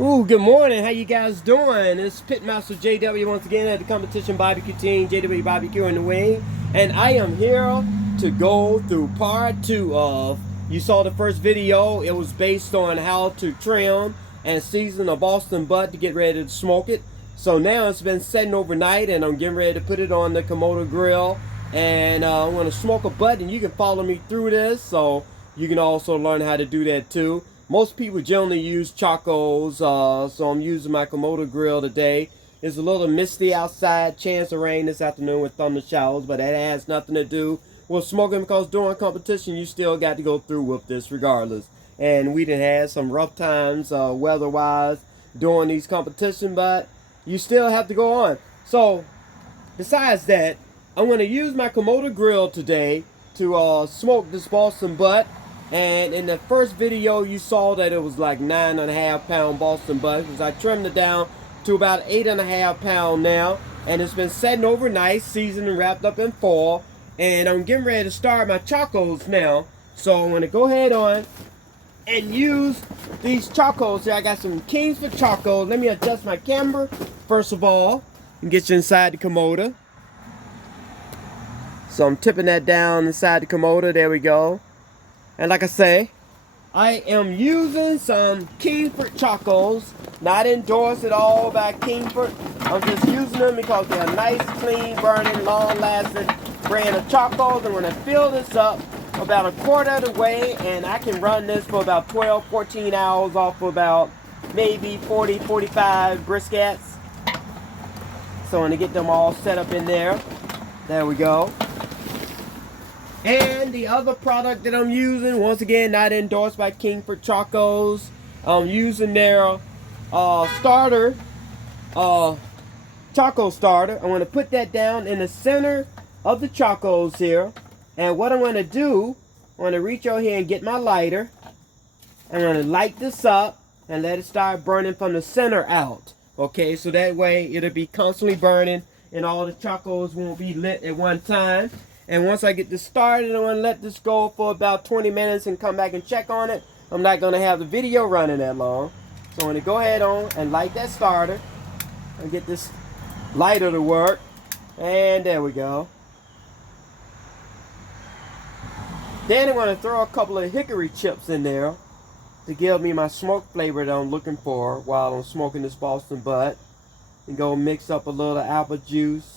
Ooh, good morning. How you guys doing? It's Pitmaster JW once again at the competition barbecue team, JW Barbecue in the wing. And I am here to go through part 2 of, you saw the first video, it was based on how to trim and season a Boston butt to get ready to smoke it. So now it's been setting overnight and I'm getting ready to put it on the Komodo grill. And I'm going to smoke a butt, and you can follow me through this so you can also learn how to do that too. Most people generally use charcoals, so I'm using my Komodo grill today. It's a little misty outside, chance of rain this afternoon with thunder showers, but that has nothing to do with smoking because during competition you still got to go through with this regardless. And we done had some rough times weather-wise during these competitions, but you still have to go on. So besides that, I'm going to use my Komodo grill today to smoke this Boston butt. And in the first video you saw that it was like 9.5 pound Boston butt, because I trimmed it down to about 8.5 pound now, and it's been setting overnight, seasoned and wrapped up in foil. And I'm getting ready to start my charcoals now, so I'm going to go ahead on and use these charcoals here. I got some Kingsford charcoals. Let me adjust my camera first of all and get you inside the Komodo. So I'm tipping that down inside the Komodo. There we go. And like I say, I am using some Kingsford charcoals. Not endorsed at all by Kingsford. I'm just using them because they're a nice, clean, burning, long-lasting brand of charcoals. I'm going to fill this up about a quarter of the way, and I can run this for about 12, 14 hours off of about maybe 40, 45 briquettes. So I'm going to get them all set up in there. There we go. And the other product that I'm using, once again, not endorsed by Kingsford charcoals. I'm using their starter, charcoal starter. I'm going to put that down in the center of the charcoals here. And what I'm going to do, I'm going to reach over here and get my lighter. I'm going to light this up and let it start burning from the center out. Okay, so that way it'll be constantly burning and all the charcoals won't be lit at one time. And once I get this started, I'm going to let this go for about 20 minutes and come back and check on it. I'm not going to have the video running that long. So I'm going to go ahead on and light that starter and get this lighter to work. And there we go. Then I'm going to throw a couple of hickory chips in there to give me my smoke flavor that I'm looking for while I'm smoking this Boston butt. And go mix up a little apple juice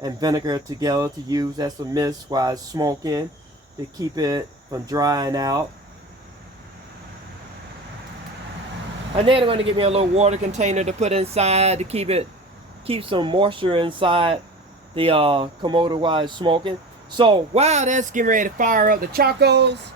and vinegar together to use as a mist while it's smoking to keep it from drying out. And then I'm going to get me a little water container to put inside to keep some moisture inside the Komodo while it's smoking. So while that's getting ready to fire up the charcoals,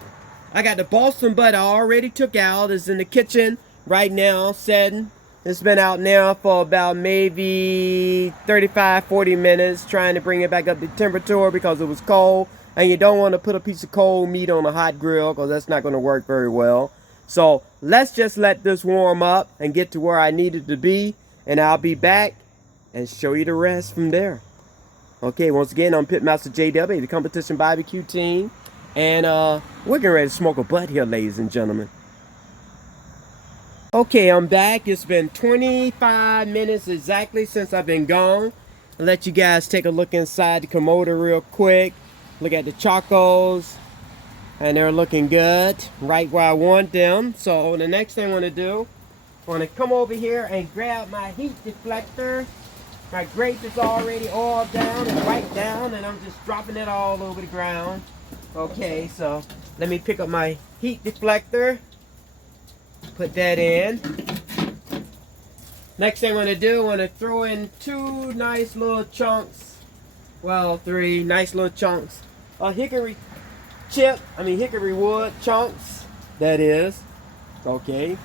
I got the Boston butt I already took out. It's in the kitchen right now setting. It's been out now for about maybe 35-40 minutes trying to bring it back up to temperature because it was cold. And you don't want to put a piece of cold meat on a hot grill because that's not going to work very well. So let's just let this warm up and get to where I need it to be. And I'll be back and show you the rest from there. Okay, once again, I'm Pitmaster JW, the competition barbecue team. And we're getting ready to smoke a butt here, ladies and gentlemen. Okay, I'm back. It's been 25 minutes exactly since I've been gone. I'll let you guys take a look inside the Komodo real quick. Look at the charcoals. And they're looking good. Right where I want them. So the next thing I want to do, I want to come over here and grab my heat deflector. My grate is already oiled down and wiped down, and I'm just dropping it all over the ground. Okay, so let me pick up my heat deflector. Put that in. Next thing I'm going to do, I'm going to throw in 2 nice little chunks. Well, 3 nice little chunks of hickory wood chunks. That is. Okay.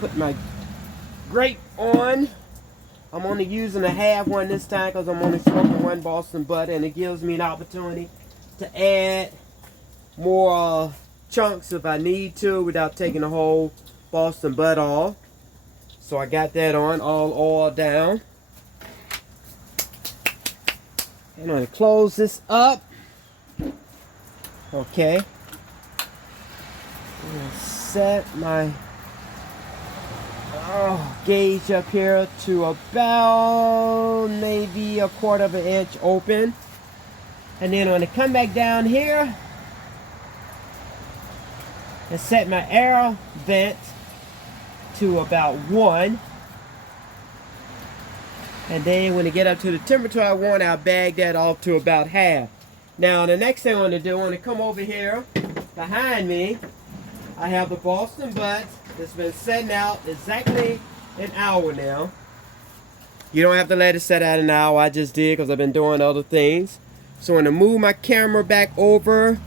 Put my grate on. I'm only using a half one this time because I'm only smoking one Boston butt, and it gives me an opportunity to add more chunks if I need to without taking the whole Boston butt off. So I got that on, all oiled down. And I'm going to close this up. Okay. I'm going to set my gauge up here to about maybe 1/4 inch open. And then when I come back down here and set my air vent to about 1. And then when I get up to the temperature I want, I'll bag that off to about 1/2. Now the next thing I want to do, I want to come over here behind me. I have the Boston butt that's been setting out exactly an hour now. You don't have to let it set out an hour. I just did because I've been doing other things. So I'm going to move my camera back over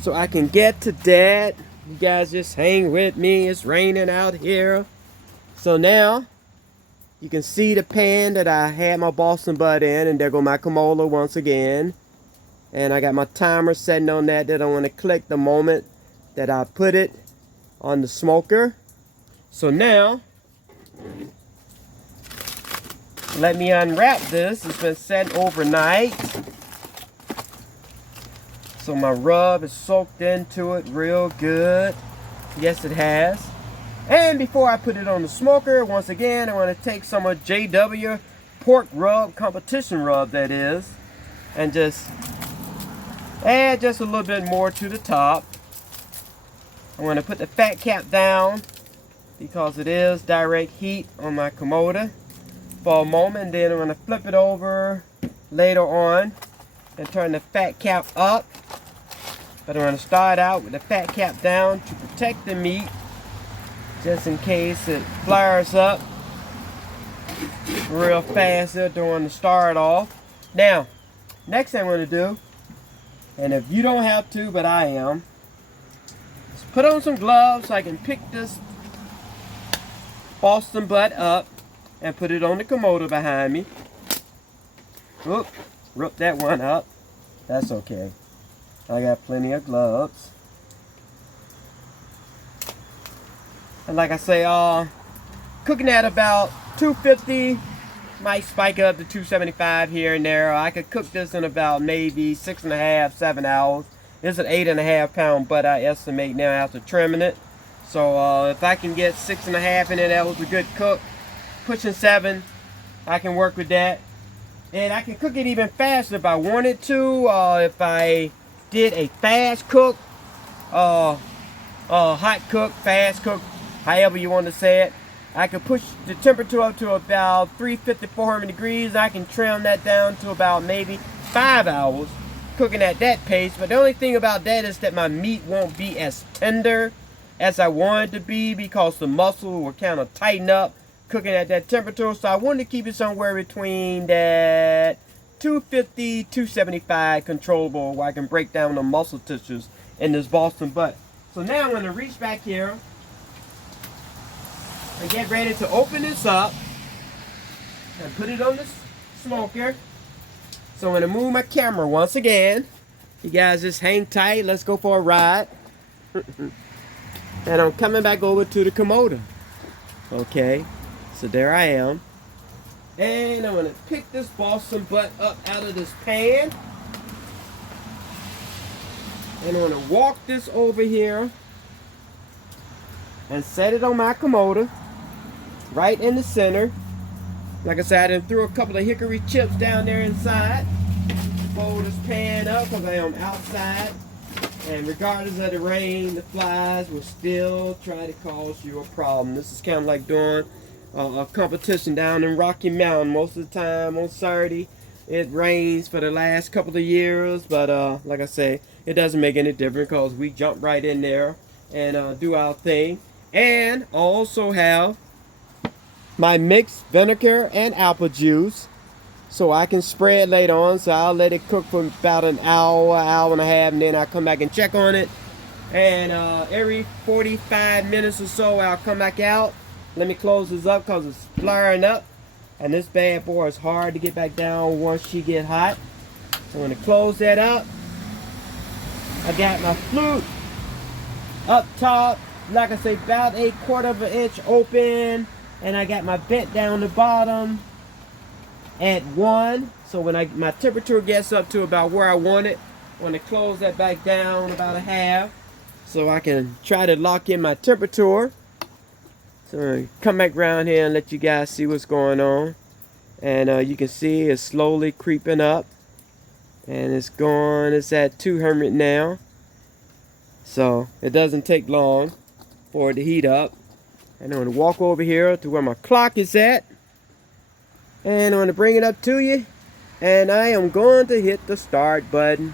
so I can get to that. You guys just hang with me. It's raining out here. So now you can see the pan that I had my Boston butt in, and there go my Komola once again. And I got my timer setting on that I want to click the moment that I put it on the smoker. So now, let me unwrap this. It's been set overnight. So my rub is soaked into it real good. Yes, it has. And before I put it on the smoker, once again, I want to take some of JW pork rub, competition rub that is, and just add just a little bit more to the top. I'm going to put the fat cap down because it is direct heat on my Komoda for a moment. And then I'm going to flip it over later on and turn the fat cap up. But I'm going to start out with the fat cap down to protect the meat, just in case it flares up real fast there during the start off. Now, next thing I'm going to do, and if you don't have to, but I am, is put on some gloves so I can pick this Boston butt up and put it on the Komoda behind me. Oop, rip that one up. That's okay. I got plenty of gloves. And like I say, cooking at about 250, might spike up to 275 here and there. I could cook this in about maybe 6.5, 7 hours. It's an 8.5 pound butt I estimate now after trimming it. So if I can get 6.5 in it, that was a good cook. Pushing 7, I can work with that. And I can cook it even faster if I wanted to. If I did a fast cook, hot cook, fast cook, however you want to say it, I could push the temperature up to about 350, 400 degrees. I can trim that down to about maybe 5 hours cooking at that pace. But the only thing about that is that my meat won't be as tender as I want it to be because the muscle will kind of tighten up cooking at that temperature. So I wanted to keep it somewhere between that 250, 275 controllable, where I can break down the muscle tissues in this Boston butt. So now I'm going to reach back here and get ready to open this up and put it on the smoker. So I'm going to move my camera once again. You guys just hang tight. Let's go for a ride. And I'm coming back over to the Komoda. Okay, so there I am. And I'm going to pick this Boston butt up out of this pan. And I'm going to walk this over here and set it on my Komoda right in the center. Like I said, I done threw a couple of hickory chips down there inside. Fold this pan up because I am outside. And regardless of the rain, the flies will still try to cause you a problem. This is kind of like doing a competition down in Rocky Mountain. Most of the time on Saturday, it rains for the last couple of years. But like I say, it doesn't make any difference because we jump right in there and do our thing. And also have my mixed vinegar and apple juice so I can spread later on. So I'll let it cook for about an hour, hour and a half, and then I'll come back and check on it. And every 45 minutes or so I'll come back out. Let me close this up because it's flaring up, and this bad boy is hard to get back down once she get hot. So I'm going to close that up. I got my flute up top, like I say, about 1/4 inch open, and I got my vent down the bottom at 1. So when my temperature gets up to about where I want it, I want to close that back down about 1/2 so I can try to lock in my temperature. So come back around here and let you guys see what's going on. And you can see it's slowly creeping up. And it's at 200 now. So it doesn't take long for it to heat up. And I'm going to walk over here to where my clock is at. And I'm going to bring it up to you. And I am going to hit the start button.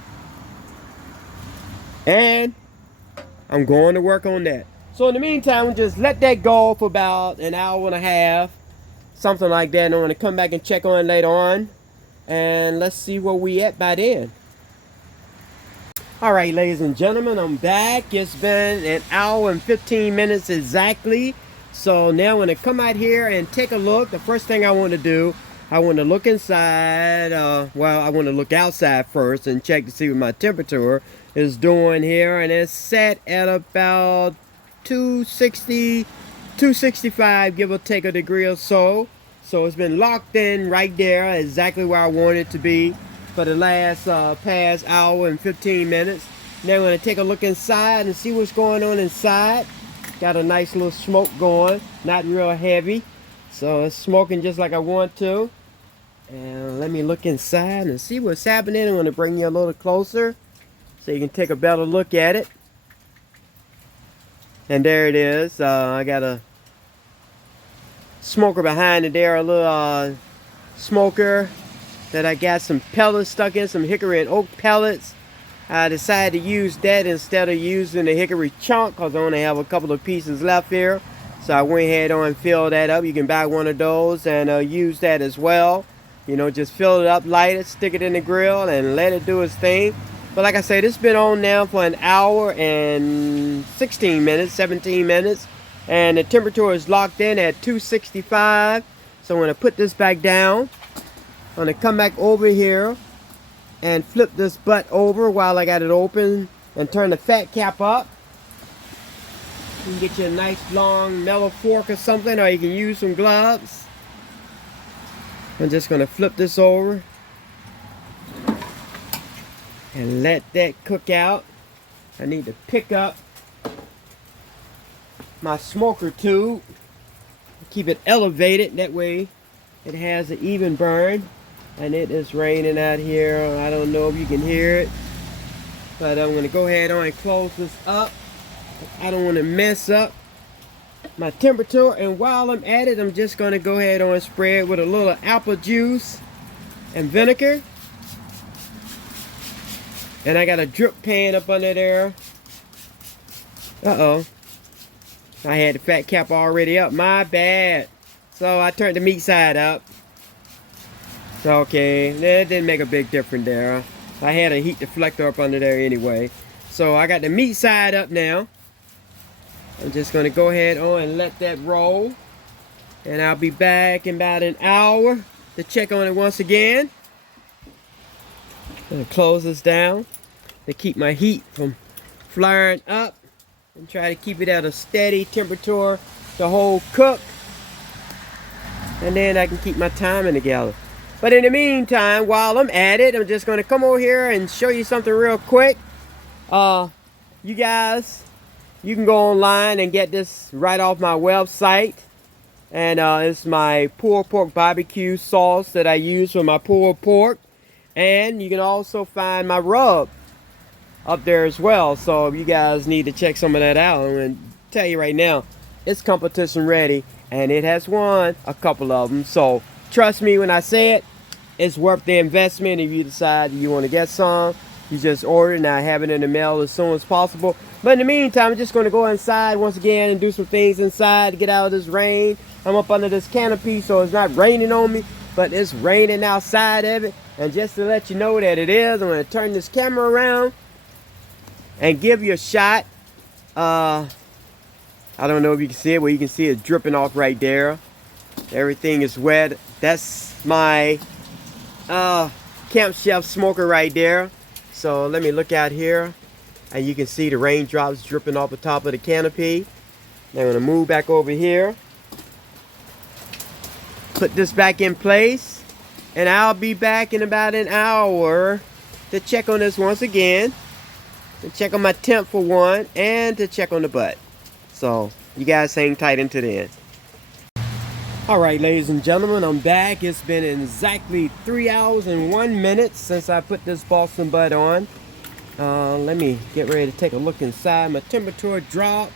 And I'm going to work on that. So in the meantime, we'll just let that go for about an hour and a half. Something like that. And I'm going to come back and check on it later on. And let's see where we at by then. Alright, ladies and gentlemen, I'm back. It's been an hour and 15 minutes exactly. So now I'm going to come out here and take a look. The first thing I want to do, I want to look inside. I want to look outside first and check to see what my temperature is doing here. And it's set at about 260, 265, give or take a degree or so. So it's been locked in right there, exactly where I want it to be for the last past hour and 15 minutes. Now I'm going to take a look inside and see what's going on inside. Got a nice little smoke going, not real heavy. So it's smoking just like I want to. And let me look inside and see what's happening. I'm going to bring you a little closer so you can take a better look at it. And there it is. I got a smoker behind it there, a little smoker that I got some pellets stuck in, some hickory and oak pellets. I decided to use that instead of using the hickory chunk because I only have a couple of pieces left here. So I went ahead on and filled that up. You can buy one of those and use that as well. You know, just fill it up, light it, stick it in the grill and let it do its thing. But like I said, it's been on now for an hour and 16 minutes, 17 minutes. And the temperature is locked in at 265. So I'm going to put this back down. I'm going to come back over here and flip this butt over while I got it open and turn the fat cap up. You can get you a nice long metal fork or something, or you can use some gloves. I'm just going to flip this over and let that cook out. I need to pick up my smoker tube, keep it elevated, that way it has an even burn. And it is raining out here. I don't know if you can hear it, but I'm going to go ahead on and close this up. I don't want to mess up my temperature. And while I'm at it, I'm just going to go ahead on and spray it with a little apple juice and vinegar. And I got a drip pan up under there. Uh-oh. I had the fat cap already up. My bad. So I turned the meat side up. Okay, that didn't make a big difference there. I had a heat deflector up under there anyway. So I got the meat side up now. I'm just going to go ahead on and let that roll. And I'll be back in about an hour to check on it once again. I'm going to close this down to keep my heat from flaring up. And try to keep it at a steady temperature the whole cook. And then I can keep my timing together. But in the meantime, while I'm at it, I'm just going to come over here and show you something real quick. You guys, you can go online and get this right off my website. And it's my pulled pork barbecue sauce that I use for my pulled pork. And you can also find my rub up there as well. So if you guys need to check some of that out, I'm going to tell you right now, it's competition ready. And it has won a couple of them. So trust me when I say it, it's worth the investment. If you decide you want to get some, you just order it and I have it in the mail as soon as possible. But in the meantime, I'm just going to go inside once again and do some things inside to get out of this rain. I'm up under this canopy, so it's not raining on me, but it's raining outside of it. And just to let you know that it is, I'm going to turn this camera around and give you a shot. I don't know if you can see it, but you can see it dripping off right there. Everything is wet. That's my Camp Chef smoker right there. So let me look out here and you can see the raindrops dripping off the top of the canopy. Now I'm going to move back over here, put this back in place, and I'll be back in about an hour to check on this once again, to check on my temp for one, and to check on the butt. So you guys hang tight until then. Alright, ladies and gentlemen, I'm back. It's been exactly 3 hours and 1 minute since I put this Boston Butt on. Let me get ready to take a look inside. My temperature dropped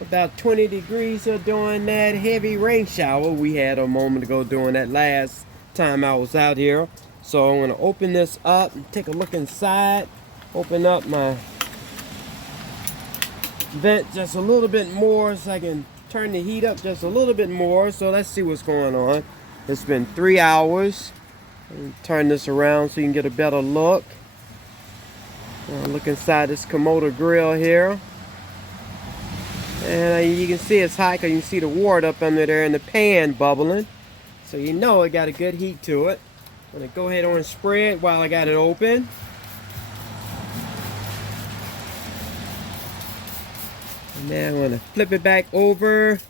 about 20 degrees during that heavy rain shower we had a moment ago during that last time I was out here. So I'm going to open this up and take a look inside. Open up my vent just a little bit more so I can turn the heat up just a little bit more. So let's see what's going on. It's been 3 hours. Turn this around so you can get a better look. Look inside this Komodo grill here. And you can see it's hot because you can see the water up under there in the pan bubbling. So you know it got a good heat to it. I'm going to go ahead and spray it while I got it open. And then I'm going to flip it back over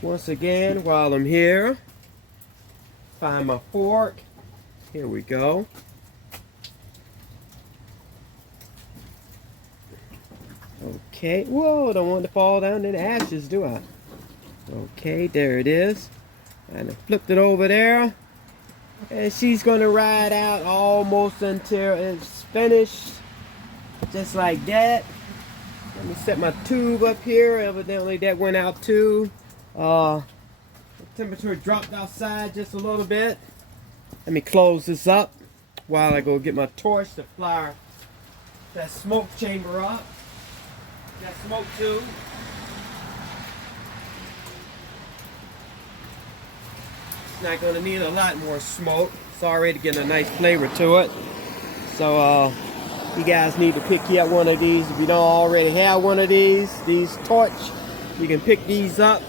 once again while I'm here. Find my fork. Here we go. Okay. Whoa, don't want to fall down in the ashes, do I? Okay, there it is. And I flipped it over there. And she's going to ride out almost until it's finished. Just like that. Let me set my tube up here. Evidently that went out too. The temperature dropped outside just a little bit. Let me close this up while I go get my torch to fire that smoke chamber up. That smoke tube. It's not going to need a lot more smoke. It's already getting a nice flavor to it. So you guys need to pick you up one of these. If you don't already have one of these torch, you can pick these up.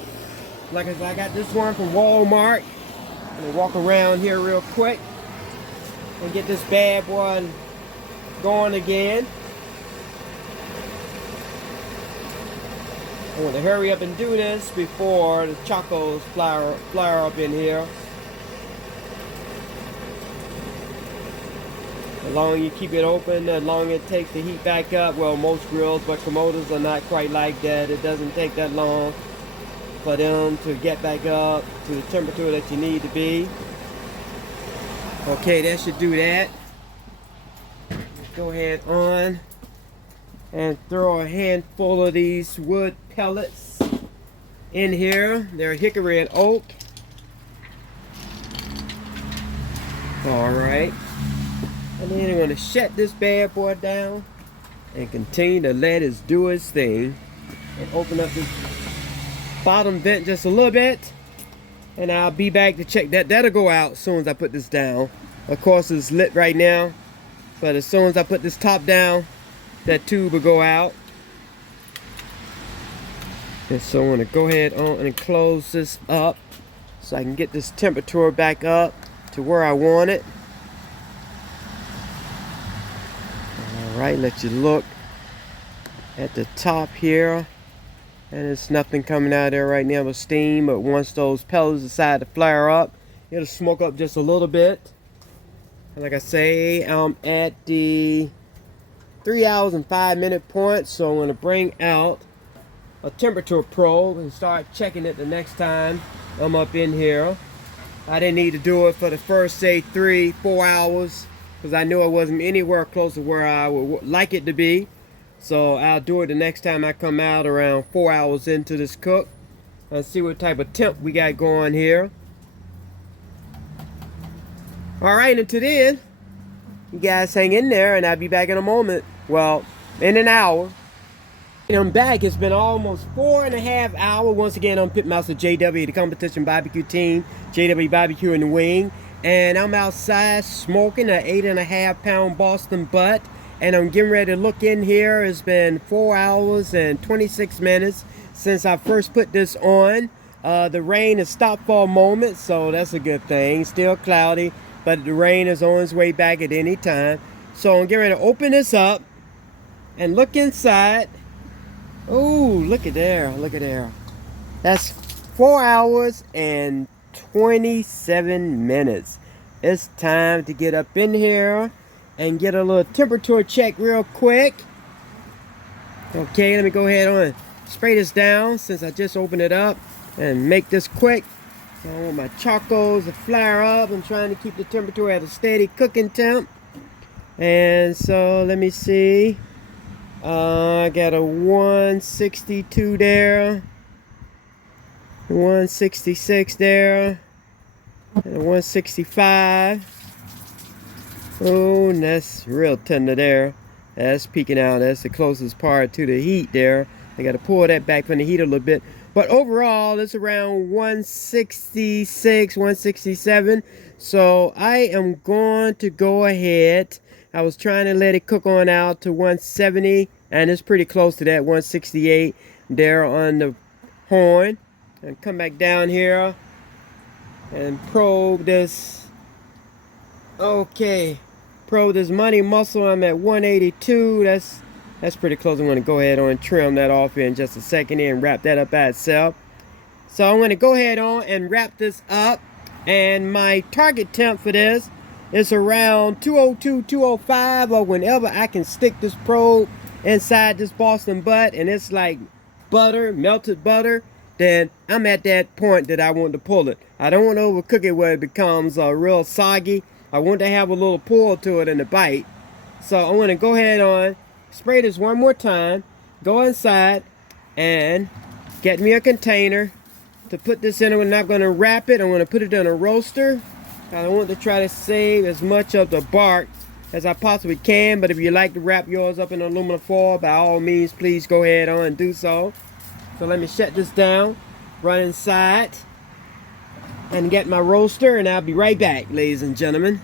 Like I said, I got this one from Walmart. I'm going to walk around here real quick and get this bad boy going again. I want to hurry up and do this before the chocos flare up in here. The longer you keep it open, the longer it takes to heat back up. Well, most grills, but Komodos are not quite like that. It doesn't take that long for them to get back up to the temperature that you need to be. Okay, that should do that. Go ahead on and throw a handful of these wood pellets in here. They're hickory and oak. Alright. And then I'm going to shut this bad boy down and continue to let it do its thing. And open up this bottom vent just a little bit. And I'll be back to check that. That'll go out as soon as I put this down. Of course it's lit right now. But as soon as I put this top down, that tube will go out. And so I'm going to go ahead on and close this up so I can get this temperature back up to where I want it. Alright, let you look at the top here. And there's nothing coming out of there right now but steam. But once those pellets decide to flare up, it'll smoke up just a little bit. And like I say, I'm at the 3 hours and 5 minute point. So I'm going to bring out a temperature probe and start checking it the next time I'm up in here. I didn't need to do it for the first, say, 3-4 hours. Because I knew I wasn't anywhere close to where I would like it to be. So I'll do it the next time I come out around 4 hours into this cook. Let's see what type of temp we got going here. Alright, until then, you guys hang in there and I'll be back in a moment. Well, in an hour. And I'm back. It's been almost 4.5 hours. Once again, I'm Pitmaster JW, the competition barbecue team. JW Barbecue in the Wing. And I'm outside smoking an 8.5 pound Boston butt. And I'm getting ready to look in here. It's been 4 hours and 26 minutes since I first put this on. The rain has stopped for a moment, so that's a good thing. Still cloudy, but the rain is on its way back at any time. So I'm getting ready to open this up and look inside. Oh, look at there. Look at there. That's 4 hours and 27 minutes. It's time to get up in here and get a little temperature check real quick. Okay, let me go ahead and spray this down since I just opened it up. and make this quick. So I want my charcoals to flare up. I'm trying to keep the temperature at a steady cooking temp. And so let me see. I got a 162 there, 166 there, and a 165. Oh, and that's real tender there. That's peeking out. That's the closest part to the heat there. I got to pull that back from the heat a little bit. But overall, it's around 166, 167. So I am going to go ahead. I was trying to let it cook on out to 170, and it's pretty close to that 168 there on the horn. And come back down here and probe this. Okay, probe this money muscle. I'm at 182. That's pretty close. I'm going to go ahead on and trim that off here in just a second and wrap that up by itself. So I'm going to go ahead on and wrap this up. And my target temp for this is around 202, 205, or whenever I can stick this probe inside this Boston butt and it's like butter, melted butter, then I'm at that point that I want to pull it. I don't want to overcook it where it becomes real soggy. I want to have a little pull to it in the bite. So I'm going to go ahead on, spray this one more time, go inside and get me a container to put this in. I'm not going to wrap it. I'm going to put it in a roaster. I want to try to save as much of the bark as I possibly can, but if you like to wrap yours up in aluminum foil, by all means, please go ahead on and do so. So let me shut this down, run inside, and get my roaster, and I'll be right back, ladies and gentlemen.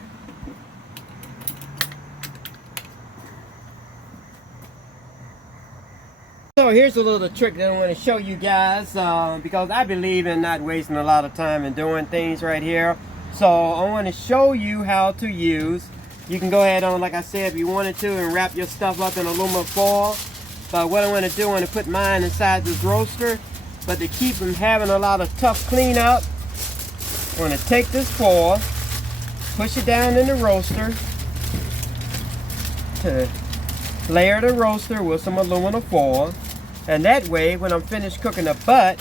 So here's a little trick that I want to show you guys, because I believe in not wasting a lot of time and doing things right here. So I want to show you how to use. You can go ahead on, like I said, if you wanted to, and wrap your stuff up in aluminum foil. But what I want to do, I want to put mine inside this roaster. But to keep from having a lot of tough cleanup, I want to take this foil, push it down in the roaster, to layer the roaster with some aluminum foil. And that way, when I'm finished cooking the butt,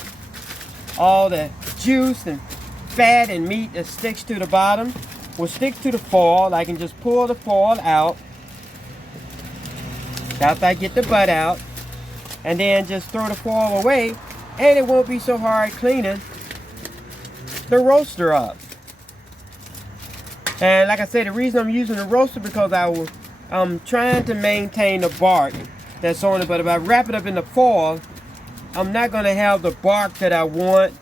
all the juice and fat and meat that sticks to the bottom will stick to the foil. I can just pull the foil out after I get the butt out, and then just throw the foil away, and it won't be so hard cleaning the roaster up. And like I said, the reason I'm using the roaster because I'm trying to maintain the bark that's on it, but if I wrap it up in the foil, I'm not going to have the bark that I want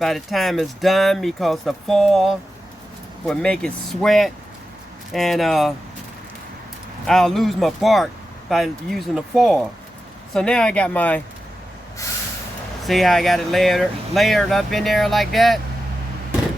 by the time it's done, because the foil will make it sweat, and I'll lose my bark by using the foil. So now I got my, see how I got it layered up in there like that?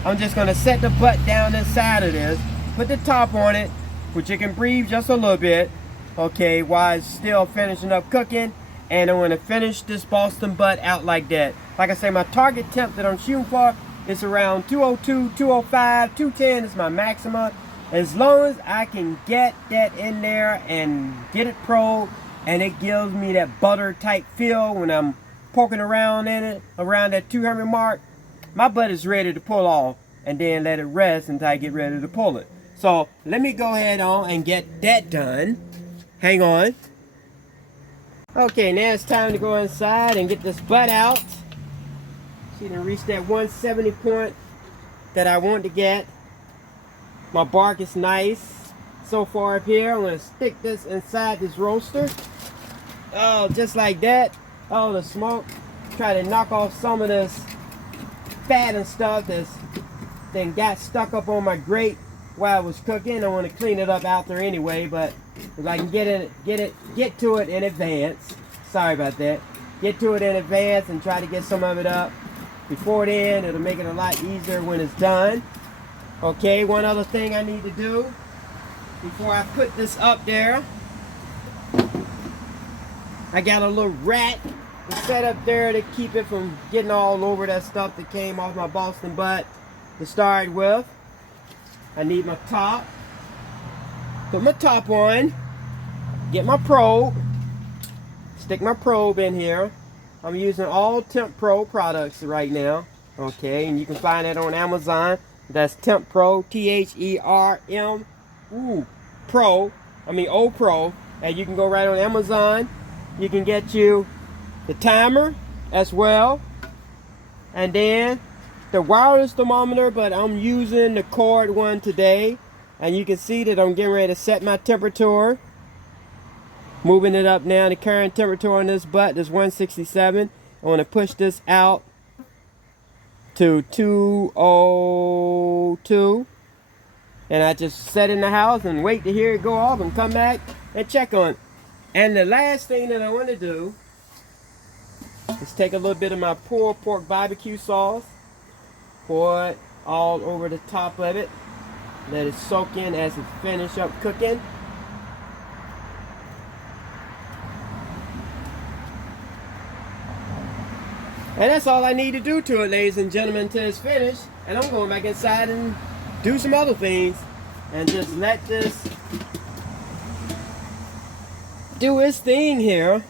I'm just going to set the butt down inside of this, put the top on it, which you can breathe just a little bit, okay, while it's still finishing up cooking. And I'm going to finish this Boston butt out like that. Like I say, my target temp that I'm shooting for is around 202, 205, 210 is my maximum. As long as I can get that in there and get it probed, and it gives me that butter type feel when I'm poking around in it, around that 200 mark, my butt is ready to pull off, and then let it rest until I get ready to pull it. So let me go ahead on and get that done. Hang on. Okay, now it's time to go inside and get this butt out. See, to reach that 170 point that I want to get. My bark is nice so far up here. I'm going to stick this inside this roaster. Oh, just like that. Oh, the smoke. Try to knock off some of this fat and stuff that's then got stuck up on my grate while I was cooking. I want to clean it up out there anyway, but if I can get to it in advance. Sorry about that. Get to it in advance and try to get some of it up before then. It'll make it a lot easier when it's done. Okay, one other thing I need to do before I put this up there. I got a little rat set up there to keep it from getting all over that stuff that came off my Boston butt to start with. I need my top. Put my top on. Get my probe. Stick my probe in here. I'm using all Temp Pro products right now. Okay, and you can find that on Amazon. That's Temp Pro, THERM, Pro. I mean O Pro. And you can go right on Amazon. You can get you the timer as well, and then the wireless thermometer, but I'm using the cord one today. And you can see that I'm getting ready to set my temperature. Moving it up now. The current temperature on this butt is 167. I want to push this out to 202. And I just set in the house and wait to hear it go off and come back and check on it. And the last thing that I want to do is take a little bit of my pulled pork barbecue sauce, pour it all over the top of it, let it soak in as it finishes up cooking. And that's all I need to do to it, ladies and gentlemen, until it's finished. And I'm going back inside and do some other things and just let this do its thing here.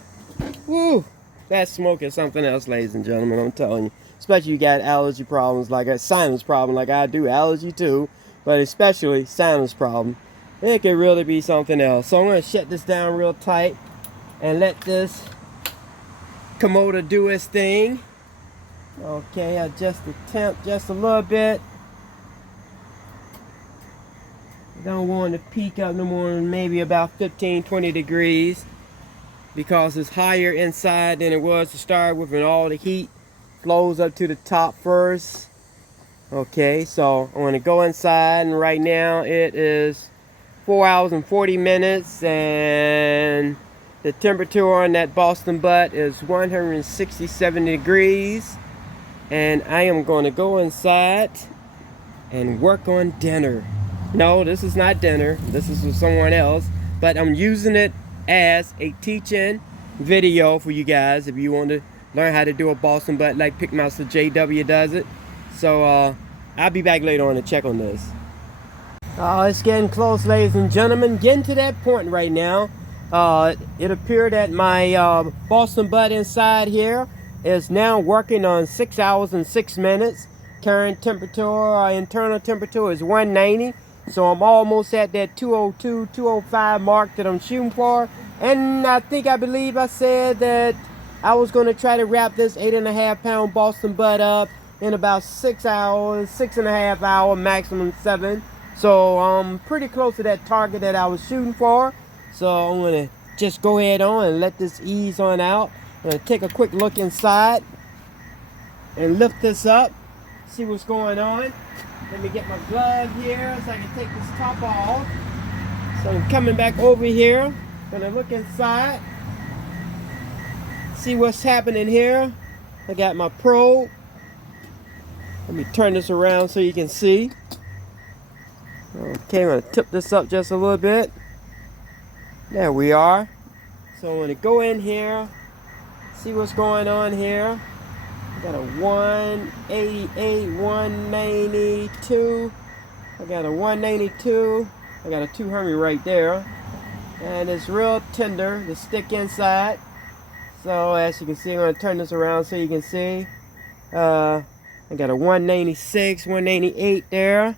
Woo! That smoke is something else, ladies and gentlemen, I'm telling you. Especially you got allergy problems, like a sinus problem like I do, allergy too, but especially sinus problem. It could really be something else. So I'm going to shut this down real tight and let this Komodo do its thing. Okay, adjust the temp just a little bit. Don't want to peak up no more than maybe about 15-20 degrees, because it's higher inside than it was to start with, and all the heat flows up to the top first. Okay, so I want to go inside, and right now it is 4 hours and 40 minutes, and the temperature on that Boston butt is 167 degrees. And I am going to go inside and work on dinner. No, this is not dinner. This is with someone else. But I'm using it as a teaching video for you guys if you want to learn how to do a Boston butt like Pitmaster JW does it. So I'll be back later on to check on this. It's getting close, ladies and gentlemen. Getting to that point right now. It appeared that my Boston butt inside here is now working on 6 hours and 6 minutes. Current temperature, internal temperature is 190. So I'm almost at that 202, 205 mark that I'm shooting for. And I believe I said that I was going to try to wrap this 8.5 pound Boston butt up in about 6 hours, 6.5 hours, maximum 7. So I'm pretty close to that target that I was shooting for. So I'm going to just go ahead on and let this ease on out. I'm going to take a quick look inside and lift this up, see what's going on. Let me get my glove here so I can take this top off. So I'm coming back over here. Going to look inside, see what's happening here. I got my probe. Let me turn this around so you can see. Okay, I'm going to tip this up just a little bit. There we are. So I'm going to go in here, see what's going on here. I got a 188, 192. I got a 192. I got a 200 right there. And it's real tender, the stick inside. So as you can see, I'm going to turn this around so you can see. I got a 196, 198 there.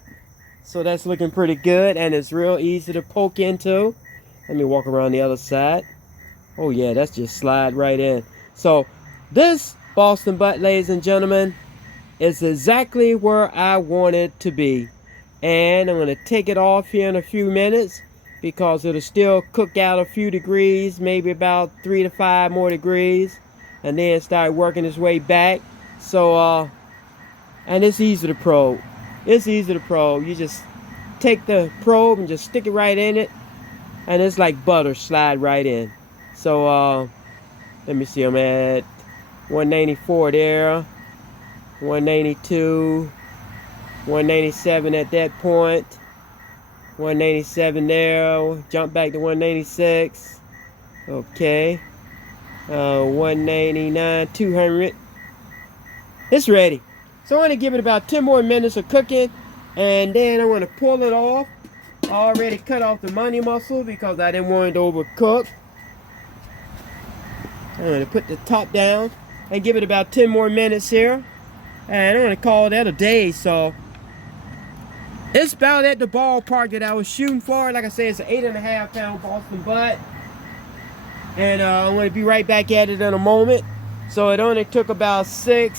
So that's looking pretty good, and it's real easy to poke into. Let me walk around the other side. Oh yeah, that's just slide right in. So this Boston butt, ladies and gentlemen, is exactly where I want it to be. And I'm going to take it off here in a few minutes because it'll still cook out a few degrees, maybe about 3 to 5 more degrees, and then start working its way back. So and it's easy to probe. It's easy to probe. You just take the probe and just stick it right in it, and it's like butter, slide right in. So let me see, I'm at 194 there, 192, 197 at that point, 197 there, jump back to 196, okay, 199, 200. It's ready. So I'm going to give it about 10 more minutes of cooking, and then I'm going to pull it off. I already cut off the money muscle because I didn't want it to overcook. I'm going to put the top down and give it about 10 more minutes here. And I'm going to call that a day. So it's about at the ballpark that I was shooting for. Like I said, it's an 8.5 pound Boston butt. And I'm going to be right back at it in a moment. So it only took about give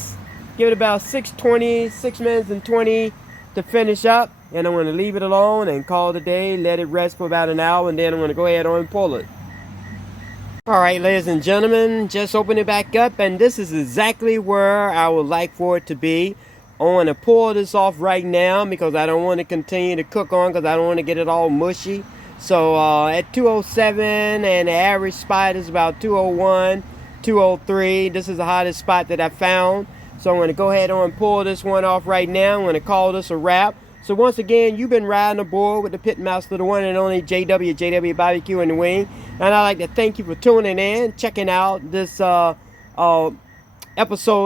it about 6 minutes and 20 to finish up. And I'm going to leave it alone and call it a day, let it rest for about an hour, and then I'm going to go ahead and pull it. Alright, ladies and gentlemen, just open it back up, and this is exactly where I would like for it to be. I want to pull this off right now because I don't want to continue to cook on, because I don't want to get it all mushy. So at 207, and the average spot is about 201, 203. This is the hottest spot that I found. So I'm going to go ahead and pull this one off right now. I'm going to call this a wrap. So once again, you've been riding aboard with the Pitmaster, the one and only JW Barbecue in the Wing. And I'd like to thank you for tuning in, checking out this episode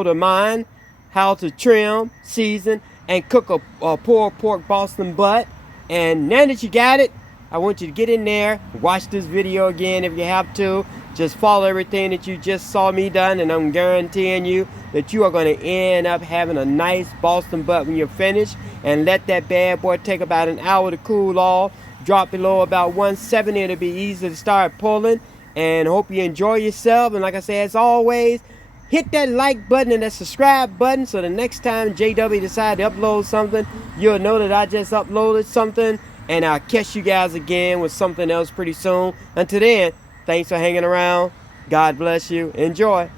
of mine, how to trim, season, and cook a pulled pork Boston butt. And now that you got it, I want you to get in there, watch this video again if you have to. Just follow everything that you just saw me done, and I'm guaranteeing you that you are going to end up having a nice Boston butt when you're finished. And let that bad boy take about an hour to cool off. Drop below about 170. It'll be easy to start pulling. And hope you enjoy yourself. And like I said, as always, hit that like button and that subscribe button, so the next time JW decides to upload something, you'll know that I just uploaded something. And I'll catch you guys again with something else pretty soon. Until then, thanks for hanging around. God bless you. Enjoy.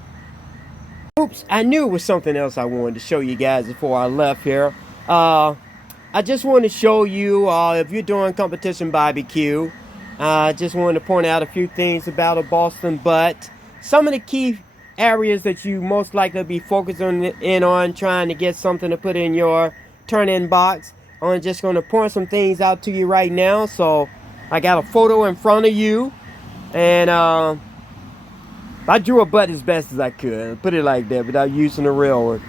Oops, I knew it was something else I wanted to show you guys before I left here. I just want to show you, if you're doing competition barbecue, I just wanted to point out a few things about a Boston butt. Some of the key areas that you most likely be focusing on trying to get something to put in your turn-in box. I'm just going to point some things out to you right now. So I got a photo in front of you, and I drew a butt as best as I could, put it like that, without using a real one.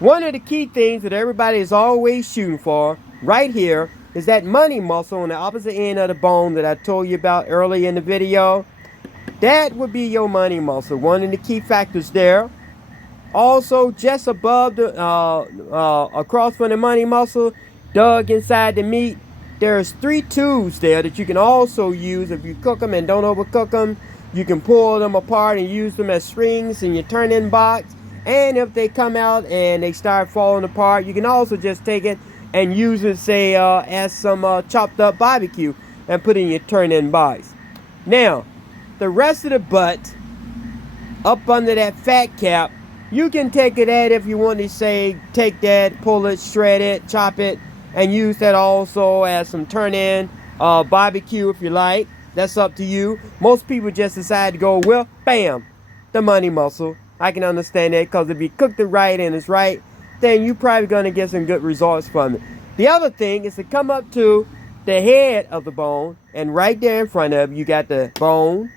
One of the key things that everybody is always shooting for right here is that money muscle on the opposite end of the bone that I told you about earlier in the video. That would be your money muscle, one of the key factors there. Also, just above the across from the money muscle, dug inside the meat, there's 3 tubes there that you can also use if you cook them and don't overcook them. You can pull them apart and use them as strings in your turn-in box. And if they come out and they start falling apart, you can also just take it and use it, say, as some chopped up barbecue and put it in your turn-in box. Now, the rest of the butt, up under that fat cap, you can take it at, if you want to say, take that, pull it, shred it, chop it, and use that also as some turn-in barbecue if you like. That's up to you. Most people just decide to go, well, bam, the money muscle. I can understand that, because if you cook it right and it's right, then you're probably going to get some good results from it. The other thing is to come up to the head of the bone, and right there in front of you got the bone,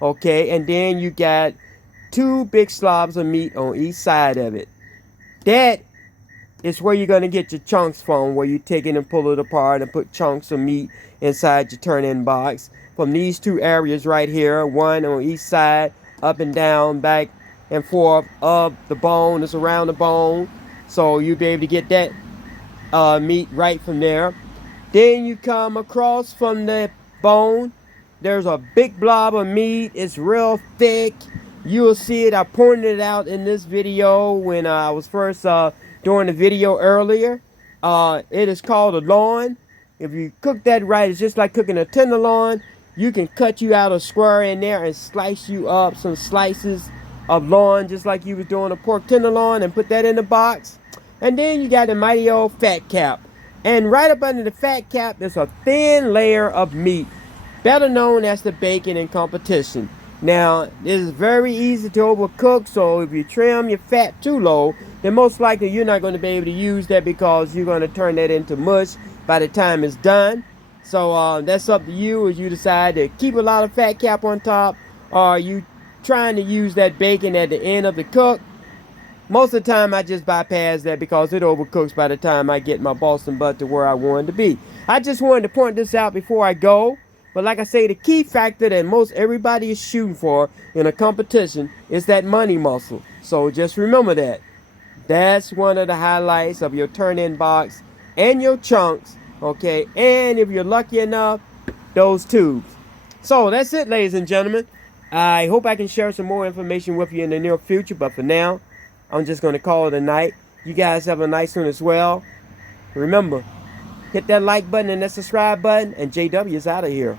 okay, and then you got 2 big slobs of meat on each side of it. That is where you're going to get your chunks from, where you take it and pull it apart and put chunks of meat inside your turn-in box. From these 2 areas right here, one on each side, up and down, back and forth of the bone, it's around the bone. So you'll be able to get that meat right from there. Then you come across from the bone, there's a big blob of meat. It's real thick. You'll see it. I pointed it out in this video when I was first doing the video earlier. It is called a loin. If you cook that right, it's just like cooking a tenderloin. You can cut you out a square in there and slice you up some slices of loin, just like you was doing a pork tenderloin, and put that in the box. And then you got the mighty old fat cap. And right up under the fat cap, there's a thin layer of meat, better known as the bacon in competition. Now, this is very easy to overcook, so if you trim your fat too low, then most likely you're not going to be able to use that, because you're going to turn that into mush by the time it's done. So that's up to you, as you decide to keep a lot of fat cap on top, or you trying to use that bacon at the end of the cook. Most of the time I just bypass that, because it overcooks by the time I get my Boston butt to where I want it to be. I just wanted to point this out before I go. But like I say, the key factor that most everybody is shooting for in a competition is that money muscle. So just remember that. That's one of the highlights of your turn-in box and your chunks, okay? And if you're lucky enough, those tubes. So that's it, ladies and gentlemen. I hope I can share some more information with you in the near future, but for now, I'm just going to call it a night. You guys have a nice one as well. Remember, hit that like button and that subscribe button, and JW is out of here.